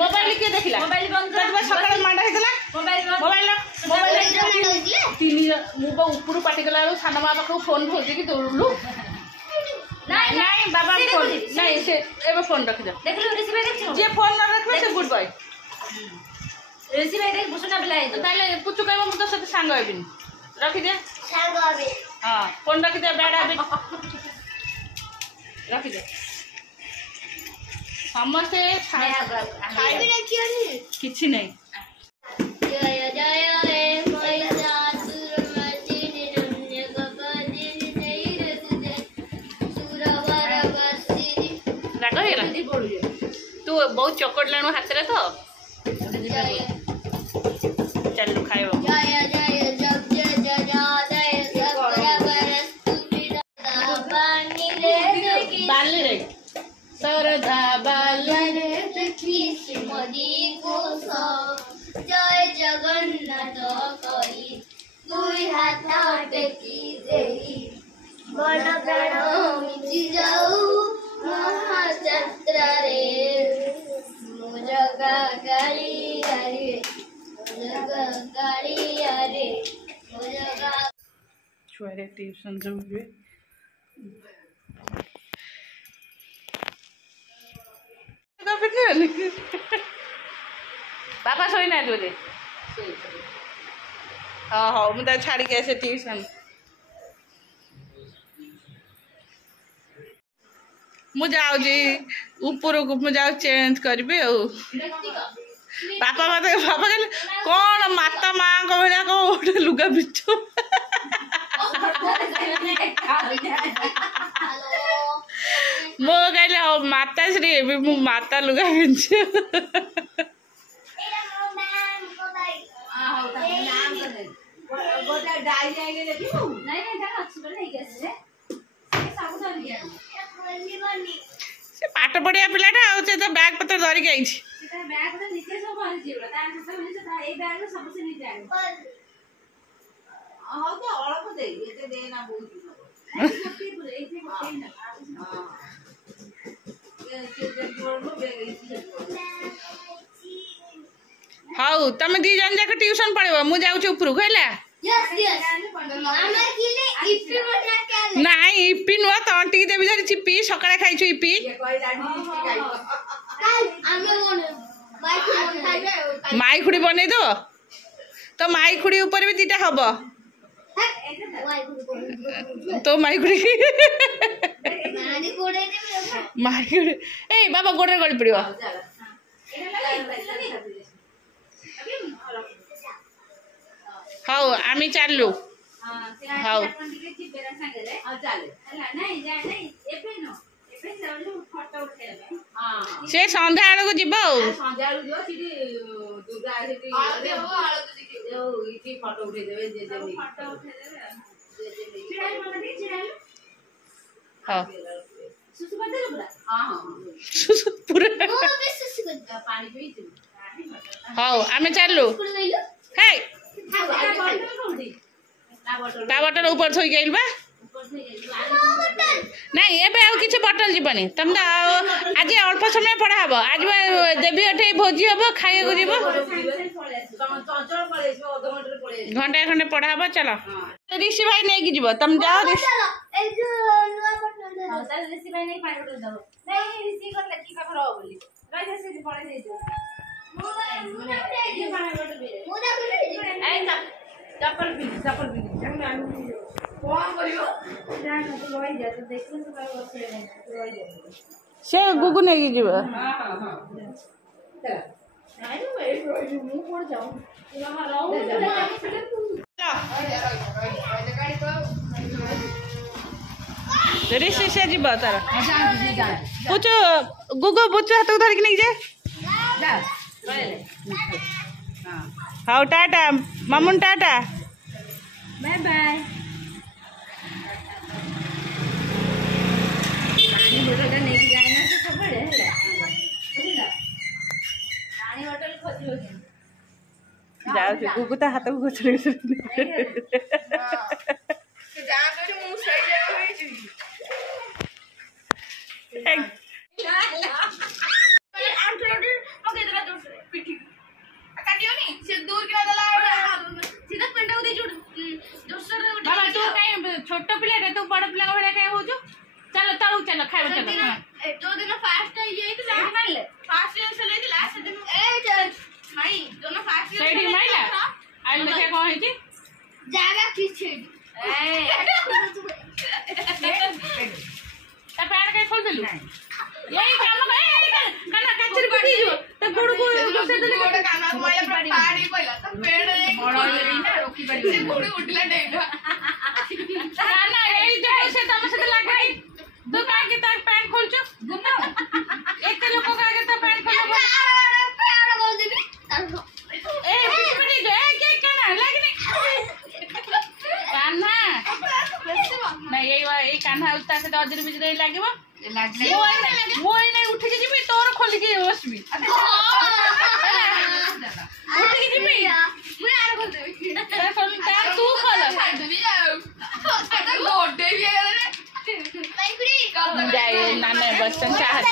Mobile किए देखिला mobile बंद कर सकाळ मांडा हेतला मोबाइल तीन मु ऊपर पाटी गला सान बाबा को फोन खोजी कि दौड़लु नहीं बाबा फोन नहीं से एबे फोन रख दे देखलु ऋषि भाई देख जे फोन न रखबे से गुड बाय ऋषि भाई देख बुसना बिलाई ताले पुचु कहबो मु तो सते सांग हेबिन रख दे सांग हेबे हां फोन रख दे बेडा बे रख दे समस्ते किछि नहीं जय जय हे महिषासुर मर्दिनी रण्यकपर्दिनी जय सुरवर वर्षिनी राग हेला तू बहुत चॉकलेट लाणो हाथ रे तो चल खाइबो जय जय जब जय जय जय बराबर पानी रे बाली रे सरधा बालरे देखी श्रीमती कोश जय जगन्नाथ कही दुई हाथ टेकी देई बन प्राण मिची जाऊ महायात्रा रे मुजगा गाड़ी रे मुजगा गाड़ी रे मुजगा छुआरे ट्यूशन जो हुए बाबा सोई ना तुझे हाँ हाँ मुझे छाड़ी के ऐसे ट्यूशन मुझे जाऊ जी ऊपर को मुझे जाऊ चेंज करी बापा मत बापा कहले कौन माता माँ को भाया को गोटे लुगा बिचु मो कहले हो माता श्री मु माता लुगा बिचु से पाठ पढ़िया पिलाटा तो बैग पत्र धरिक आई हाउ तुम दी जन जाक ट्यूशन पढ़ो मु जाऊँ ऊपर कहला नाई इपी नुह तंटी देवी धरी चिपी सकाଳେ खाइछु इपी माई खुड़ी बनै दो तो माई खुड़ी ऊपर भी दीटा हब तो माई खुड़ी माई खुड़ी ए बाबा गोड़े गड़ी पड़ो हाउ आमी चालू हाउ से संध्या आड़ को जीव हाउ आमे चालू हे ता बटल ऊपर थोई गइल बा नहीं एबे आउ किछ बटल जीवनी तुम तो आज अल्प समय पढ़ा हबो आज देवी अठे भोजी हबो खाए को जीवो घंटा खंडे पढ़ा हबो चलो ऋषि भाई नहीं की जीवो तुम जाओ ऋषि भाई नहीं पानी बटल दबो नहीं ऋषि कर लकी का खराब बोली रह से पढ़े दे दो चप्पल भी से गुगु नहीं जीव ऋषि से जीव तार पूछो गुगु पूछो हाथ धरिक नहीं जाए हाउ टाटा मामुन टाटा बाय बाय पानी बोतल नहीं जाए ना तो सब बड़े है बुझिला पानी बोतल खोजियो जाओ से गुगु ता हाथ को गुछरे से जा कर मुंह सही जाए होई छी ला ला आम छोड़ ओके जरा दूर के दला सीधा पेंटा को दे जुड़ बाबा तू काई छोट पिले रे तू बड़ पिला भले काई हो छु चलो तळु चलो खाइबो चलो जो दिन फास्ट ये तो जान मारले फास्ट से ले दिला से दिन ए चल माई दोनों फास्ट सेडी माइला आई लेके को है छी जागा किस छेडी ए ता पैर के खोल देलु यही काम काना कचरी पड़ी जो त गुड़ को लोसे देले गोड़ काना माइला पाड़ी पहिला त पेड़ बड़ ये ना रोकी पड़ी से गुड़ उठला डेटा काना एई जगह से तम से लगाई तू का के तार पैंट खोल छु गुन्ना एक लोग को का के ता पैंट खोल पैर बोल देबी ए पड़ी जो ए के काना लगनी काना नहीं यही कान्हा उता से अजर बिजरे लागबो मोई नहीं उठ के जीबी तोर खोल के बसबी उठ के जीबी मुई आर खोल देबी तू खोल खाइ देबी आ गोटे भी रे नहीं जाए नाने बसन चाहत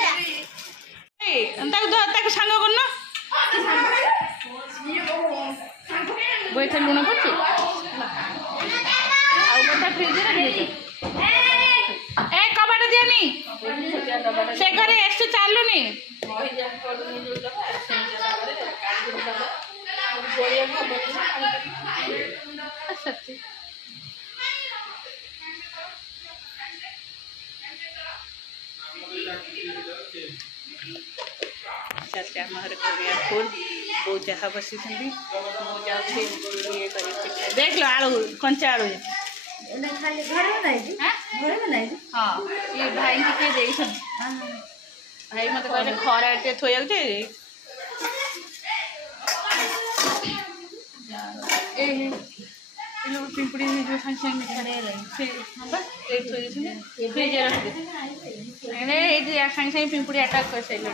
ए अंता को सांग करना बोइथे लुण पड़छ आ गोटा फ्रिज रे ए कबाड़ दियानी से घरे एस चालुनी फूल बहुत जगह बसी देख लो आलू कंचा आलू हाँ ये भाई के दे भाई मत कहले खरा टे थोया जे ए लो पिंपड़ी जो संग में खड़े रहे से हम बस एक थोड़ी से फ्रिज रख दे ने ए जे संग संग पिंपड़ी अटैक कर सैलो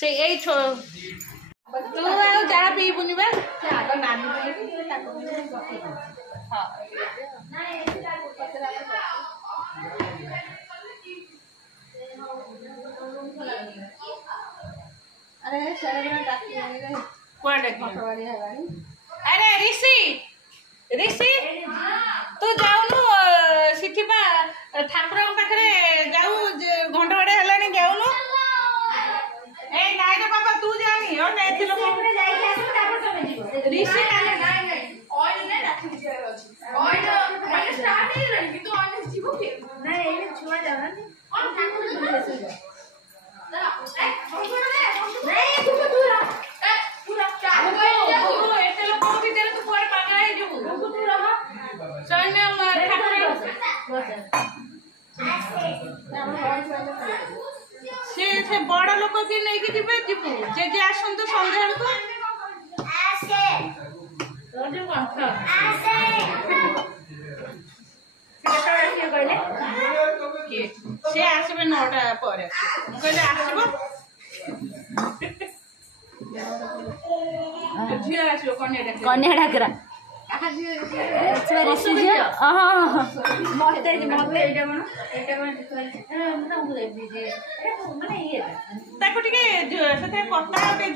से ए छो तू आ जा पी बुनिबा से आग नानी बोले ताको बके हां अरे शरबरा डाकी रे कोन डाकी अरे ऋषि ऋषि तू जाउनु सिथिबा ठाकुर पाखरे जाऊ घंटा बडे हलानी जाउनु ए नाइ रे बाबा तू जानी और नै थिलो हमरे जाई के आसु तापर तमे जीवो ऋषि काले नाइ नाइ ऑयल नै राखि दिया अछि ऑयल स्टार्ट नै रही तो ऑयल जीवो के नै एने छुआ जाना और ठाकुर बोले से जा ए नहीं पूरा पूरा चालू कर एते लोग को भी तेरे तो कोई पागल है जो तू रहा सैन्य से बड़ लोक के नहीं कि जीवे जीवु जे आसंतु संध्या को आसे रोजे कंठ आसे केटा कहले के से आसबे 9टा पर मु कहले आसबो झिया आसबो कन्या डाकरा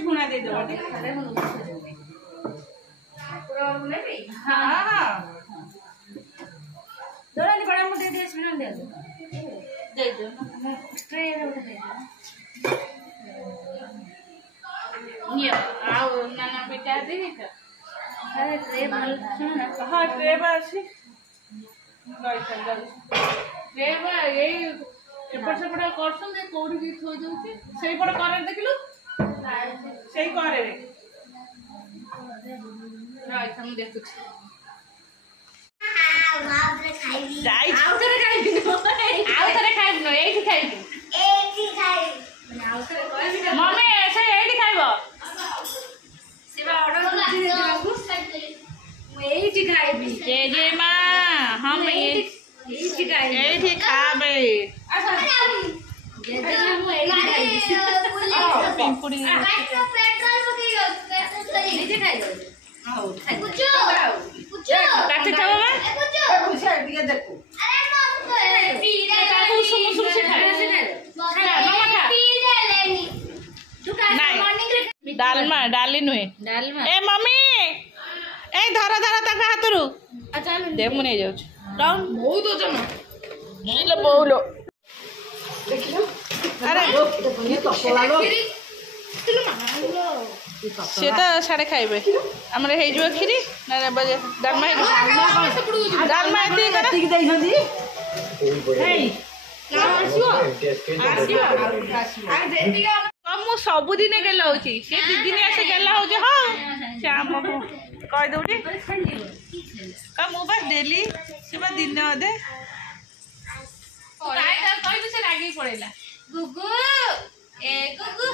झुणा दे नाना बेटा दे अरे ट्रे भल हां ट्रे बासी ट्रे बा यही एपट सेपट करसन दे कोडी की थोइ दउछि सेही पड करे देखिलु सेही करे रे राइ हम देखु जाई आउतरे खाइबि न एठी खाइबि मम्मी ऐसे एठी खाइबो सेवा ऑर्डर एठी खाइबि जे मां हम एठी खाबे जे हम एठी खाइबि पिंपुड़ी पेट्रोल पकियो नीचे खाइबो हां पुचो काटे खाबो मां पुचो ଟିକେ देखो अरे मत पीरे काकू सुम से खाए मामा खा डालमा डाली नुहे डालमा ए मम्मी ए धर धर तक हातरू अच्छा दे मु नहीं जाउछ डाउन बहुत ओजन नीले बोलो अरे से तो साढ़े खाइबे हमरे हे जो खीरी ना बजे डालमा डालमा एती कर मु सबुदिन गेला होची से दीदी ने आसे गेला हो जे हां श्याम बाबू कह दउटी का मु बस डेली से बा दिन दे काय कहि से रागी पड़ेला गुगु ए गुगु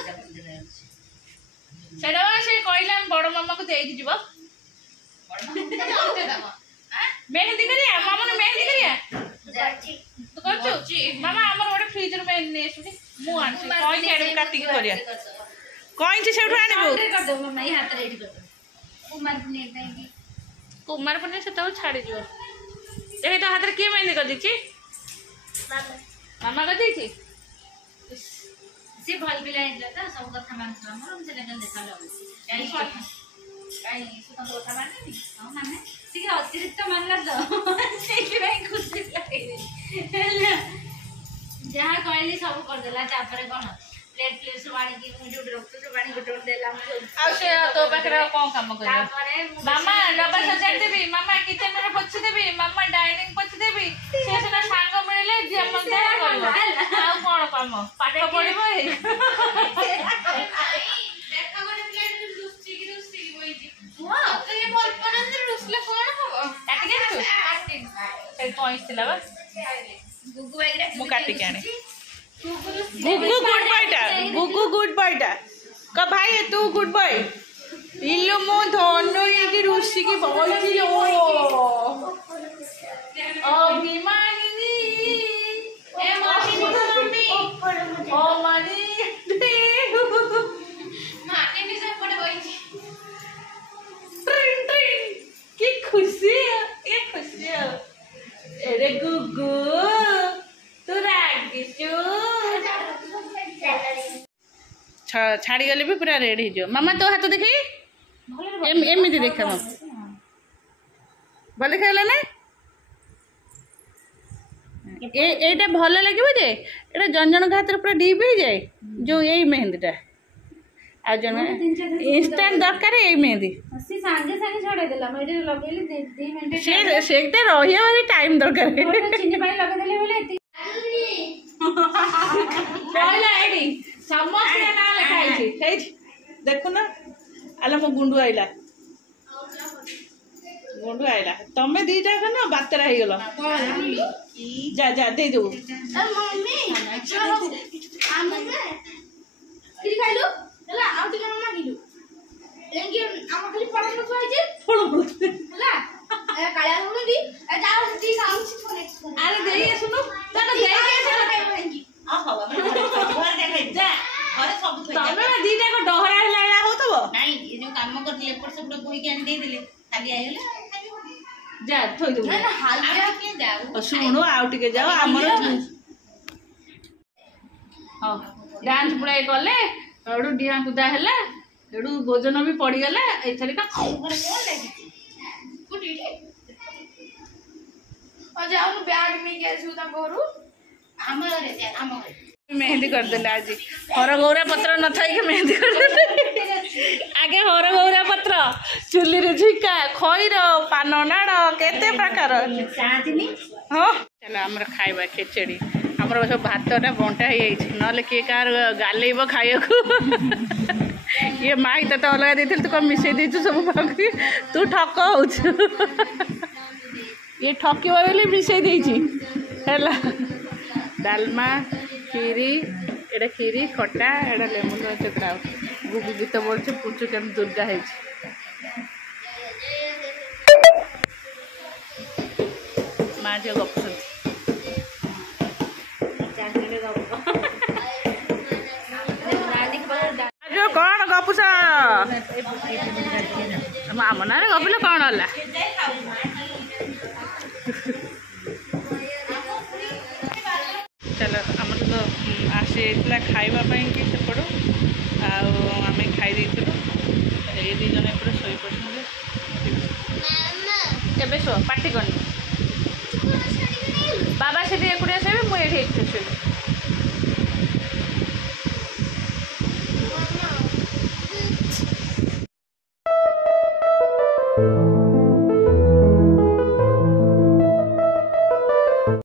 सेडा से कहला बड़ मामा को देई दिबो बड़ मामा दे दबो मेहंदी करिया मामा ने मेहंदी करिया तो करछु मामा हमर ओडे फ्रीजर में ने सुनी मु आनछु कोइ छेड़ काटी के करिया कोइ से सेठु आनिबो कर दो मामा ई हाथ रेडी कर दो कुमार पुण्य से तो छाड़ी जो ए तो हाथ रे के मेहंदी कर दीची मामा कर दीची से भल बिला इला त सब कथा मानछ हमर हम से लगन देखा लगो काई सुतन कथा माने नी हां माने ठीक अतिरिक्त मानला तो सेकी भाई खुशी लागे जहाँ कहली सब कर देला तापर कोन प्लेट प्लेट से वाणी की मुझे डॉक्टर से वाणी गुटोर देला आ से तो बकरा कोन काम करियो मामा डब्बा सजाड़ देबी मामा किचन में पोछ देबी मामा डाइनिंग पोछ देबी से सेना सांग मिलले जे मन दे करबो आ कोन काम पाठ पढिबो हे देखा गोटे प्लेट रुस्ची की होईजी वाह तो ये बोल पनंदर रुसले कोन हो काटी के तू काटी से पॉइंट थिला बस गुगु बैग मु काटी के आने गुगु गुड बॉयटा गुगु गुड बॉयटा का भाई तू गुड बॉय इल्लो मो धोनो इटी रुसी की बोलती ओ अभिमानिनी ए मानिनी ओ मानी मानिनी से पड़े बोलती ट्रिन ट्रिन की खुशी है ये खुशी है अरे गुगु तू रागिसु छाड़ी गले भी पूरा रेडी जो मामा तो हाथ देखी एमती देखा मामा भल देखा ना एटा भल लगे जे एटा जन जन हाथ पूरा डीप हो जाए जो यही मेहंदीटा आ जन इंस्टेंट दरकार यही मेहंदी सागे सागे छड़े देला मैं लगेली 2 मिनिट सेटा रहिया भारी टाइम दरकार चिनी पानी लगा देले बोले कहला एडी समस्त ना लिखाई छै देखो ना आला मो गुंडू आइला तमे दीटा ना बातरा हो गला जा जा दे दो मम्मी की खाइलो हला आ ती मामा किलो लेंगे हम खाली पड़न थोइ जे फोड़ हला काया हो दी जाओ दी काम अरे दे सुनो तो दे के खाइबेंगी आ हवा देखे जा अरे सब तमे दीटा को डहरा लाया हो तो नहीं ये जो काम कर दिले पर सब बोई के आन दे दिले खाली आइले जा थोइ दो ना हाल के जाओ सुनो आउ टिके जाओ हमर हां डांस पुराई गले एडू डिया कुदा हैला एडू भोजन भी पड़ी गले एथरे का कोन लागी कुटी आ जाओ बैग में गेसु ता घरु हमर रे हमर मेहंदी कर देला आज हर गौरा पत्र न थाई के मेहंदी कर देले आगे हर गौरा पत्र चुली रे झिका खइर पान नाड़ केते प्रकार चाहतिनी हां चलो हमर खाइबा खिचड़ी हमर सब भातटा बंटा हे नले के कार गालेब खाइको ये माई तो अलग देथिल तू कम मिसई देछु सब बाकी तू ठक होछ ये ठकिबा बेले मिसई देछि हैला डालमा खीरी एडा खीरी खट्टा एडा लेमन चकड़ा गुगु गीत बोल पुचु केम दुर्गा है माँ झील गप कौन गपुस आम ना गपिले कौन है चलो आम तो आसी खाइबा कि सेपटू आम खाई বসো।